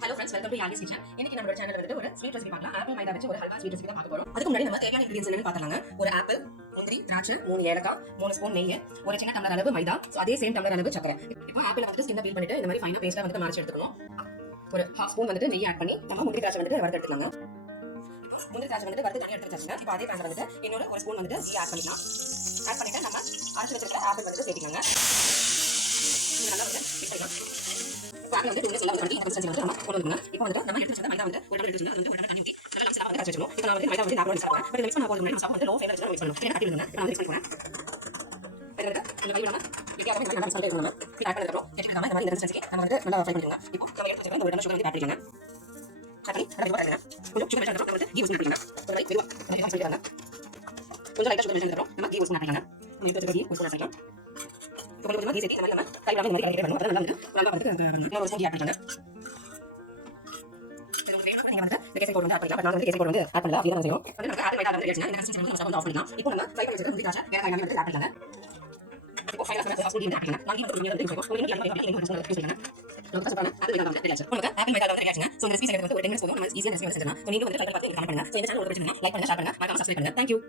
Hello friends, welcome to Yagi's Kitchen. இன்னைக்கு நம்ம சேனல்ல வந்து ஒரு ஸ்வீட் ரெசிபி பார்க்கலாம். ஆப்பிள் மைதா வச்சு ஒரு ஹல்வா ஸ்வீட் ரெசிபி தான் பார்க்க போறோம். அதுக்கு முன்னாடி நம்ம தேவையான இன்கிரிடியன்ட்ஸ் என்னன்னு பார்க்கலாங்க. ஒரு ஆப்பிள், முந்திரி, திராட்சை, 3 ஏலக்காய், 3 ஸ்பூன் நெய், ஒரு சின்ன டம்ளர் அளவு மைதா, சோ அதே சேம் டம்ளர் அளவு சக்கரை. இப்போ ஆப்பிளை வந்து ஸ்கின்ல பீல் பண்ணிட்டு இந்த மாதிரி ஃபைனா பேஸ்டா வந்து மறைச்சு எடுத்துக்கணும். ஒரு 1/2 ஸ்பூன் வந்து நெய் ஆட் பண்ணி நம்ம முந்திரி திராட்சை வந்து வறுத்து எடுத்துக்கலாங்க. இப்போ முந்திரி திராட்சை வந்து வறுத்து தனியா எடுத்து வச்சாச்சுங்க. இப்போ அதே பேன்ல வந்து இன்னொரு 1 ஸ்பூன் வந்து நெய் ஆட் பண்ணிக்கலாம். ஆட் பண்ணிட்டு நம்ம அரைச்சு வச்சிருக்க ஆப்பிள் வந்து சேர்த்துக்கலாங்க. இது நல்லா வந்து மிக்ஸ் பண்ணிக்கலாம். பாக்க வந்து 2 மினிட்ஸ் எல்லாம் வந்து இந்த கன்சிஸ்டன்சி வந்து நம்ம கொண்டு வரணும். இப்போ வந்து நம்ம எடுத்து வச்ச மைதா வந்து ஒரு டம்ளர் எடுத்து வச்சிருந்தா அது வந்து 1 டம்ளர் தண்ணி ஊத்தி நல்லா லம்ஸ் எல்லாம் வச்சு வச்சிரணும். இப்போ நான் வந்து மைதா வந்து நார்மலா மிக்ஸ் பண்ணுவேன். பட் மிக்ஸ் பண்ண போறது முன்னாடி நம்ம வந்து லோ ஃப்ளேம்ல வச்சு மிக்ஸ் பண்ணணும். இதை கட்டி விடுங்க. நான் மிக்ஸ் பண்ணிக்கிறேன். இதுல கொஞ்சம் கை விடாம வித்தியாசமா நல்லா மிக்ஸ் பண்ணிட்டு இருக்கணும். இது ஆட் பண்ணதுக்கு அப்புறம் கட்டி விடாம இந்த மாதிரி இந்த கன்சிஸ்டன்சிக்கு நம்ம வந்து நல்லா ஃப்ரை பண்ணிடுங்க. இப்போ நம்ம எடுத்து வச்சிருக்க 1 டம்ளர் சுகர் வந்து ஆட் பண்ணிக்கங்க. சரி, நல்லா இதுவா பண்ணுங்க. கொஞ்சம் சுகர் மெல்ட் ஆனதுக்கு அப்புறம் நம்ம கீ ஊத்தி பண்ணிக்கங்க. ஒரு லைட் மெதுவா மிக்ஸ் பண்ணிடுங்க. கொஞ்சம் லைட்டா சுகர் மெல்ட் ஆனதுக்கு அப்புறம் நம்ம கீ ஊத்தி பண்ணிக்கங்க. நம்ம எடுத்து வச்சிருக்க கீ ஊத்தி பண்ணிக்கலாம். கொஞ்சம் கொஞ்சமா கீ சேர்த்து இந்த மாதிரி நம்ம கை விடாம இந்த மாதிரி கலக்கிட்டே வரணும். அப்பதான் நல்லா வந்து இன்னொரு ஸ்பூன் ஆட் பண்ணிக்கங்க. நீங்க வந்து இந்த கேசரி பவுடர் வந்து ஆட் பண்ணலாம். நான் வந்து கேசரி பவுடர் வந்து ஆட் பண்ணல. அப்படியே தான் செய்யும். வந்து நமக்கு ஆப்பிள் மைதா வந்து ரெடியா இந்த கன்சிஸ்டன்சி வந்து நம்ம ஆஃப் பண்ணிடலாம். இப்போ நம்ம ஃப்ரை பண்ணி வச்சிருக்க முந்திரி திராட்சை ஏலக்காய் வந்து ஆட் பண்ணலாங்க. இப்போ ஃபைனலா நம்ம ஸ்பூன் வந்து ஆட் பண்ணலாம். நான் வந்து கொஞ்சம் வந்து யூஸ் பண்ணுவோம். கொஞ்சம் நம்ம வந்து ஸ்பூன் யூஸ் பண்ணலாம். நம்ம கஷ்டப்படாம ஆப்பிள் மைதா வந்து ரெடியாச்சு. உங்களுக்கு ஆப்பிள் மைதா வந்து ரெடியாச்சுங்க. சோ இந்த ரெசிபி செய்யறது வந்து ஒரு 10 மினிட்ஸ் போதும். நம்ம ஈஸியா ரெசிபி செஞ்சிடலாம். சோ நீங்க வந்து கமெண்ட் பண்ணி கமெண்ட் பண்ணுங்க. சோ இந்த சேனல் உங்களுக்கு பிடிச்சிருந்தா லைக் பண்ணுங்க, ஷேர் பண்ணுங்க, மறக்காம சப்ஸ்கிரைப் பண்ணுங்க. Thank you.